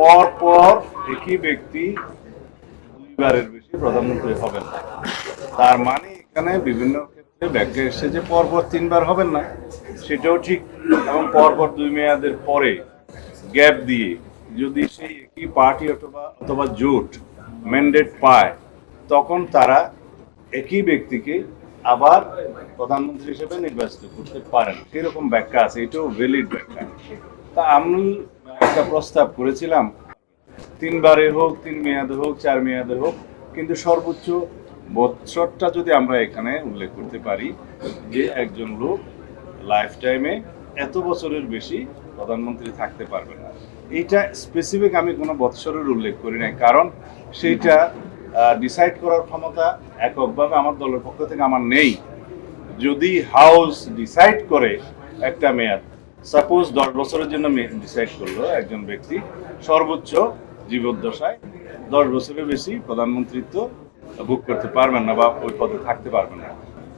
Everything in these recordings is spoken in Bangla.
পর পর একই ব্যক্তি দুইবারের বেশি প্রধানমন্ত্রী হবেন না। তার মানে এখানে বিভিন্ন ক্ষেত্রে ব্যাখ্যা এসেছে যে পরপর তিনবার হবেন না, সেটাও ঠিক। এবং পরপর 2 মেয়াদের পরে গ্যাপ দিয়ে যদি সেই একই পার্টি অথবা অথবা জোট ম্যান্ডেট পায়, তখন তারা একই ব্যক্তিকে আবার প্রধানমন্ত্রী হিসেবে নির্বাচিত করতে পারেন। সেরকম ব্যাখ্যা আছে, এটাও ভ্যালিড ব্যাখ্যা। তা আমি একটা প্রস্তাব করেছিলাম, 3বারে হোক, 3 মেয়াদে হোক, 4 মেয়াদে হোক, কিন্তু সর্বোচ্চ বছরটা যদি আমরা এখানে উল্লেখ করতে পারি যে একজন লোক লাইফ টাইমে এত বছরের বেশি প্রধানমন্ত্রী থাকতে পারবে না। এইটা স্পেসিফিক আমি কোনো বৎসরের উল্লেখ করি নাই, কারণ সেইটা ডিসাইড করার ক্ষমতা এককভাবে আমার দলের পক্ষ থেকে আমার নেই। যদি হাউস ডিসাইড করে একটা মেয়াদ, সাপোজ 10 বছরের জন্য ডিসাইড করলো একজন ব্যক্তি সর্বোচ্চ জীবদ্দশায় 10 বছরের বেশি প্রধানমন্ত্রিত্ব ভোগ করতে পারবেন না বা ওই পদে থাকতে পারবেন না,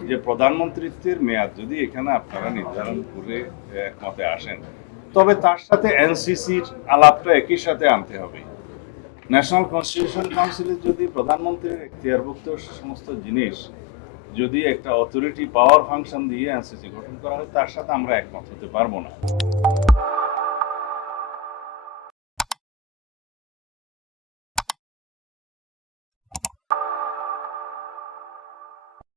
যে প্রধানমন্ত্রিত্বের মেয়াদ যদি এখানে আপনারা নির্ধারণ করে একমতে আসেন, তবে তার সাথে এনসিসির আলাপটা একই সাথে আনতে হবে। ন্যাশনাল কনস্টিটিউশন কাউন্সিলের যদি প্রধানমন্ত্রীর এখতিয়ারভুক্ত সমস্ত জিনিস যদি একটা অথরিটি পাওয়ার ফাংশন দিয়ে এনসিসি গঠন করা হয়, তার সাথে আমরা একমত হতে পারবো না।